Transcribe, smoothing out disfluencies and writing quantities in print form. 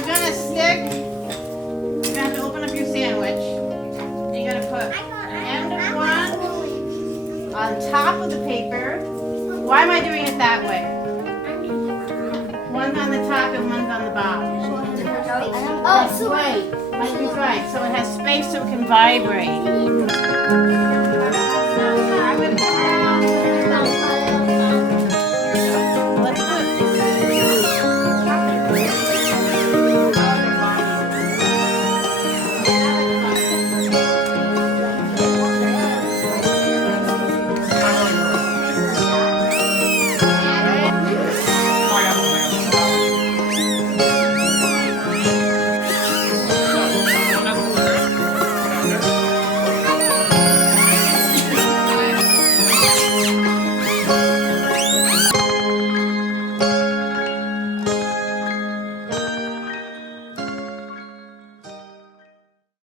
you're gonna stick, you're gonna have to open up your sandwich. You're gonna put the end of one on top of the paper. Why am I doing it that way? One's on the top and one's on the bottom. Oh, so Right. Mike is right. So it has space so it can vibrate.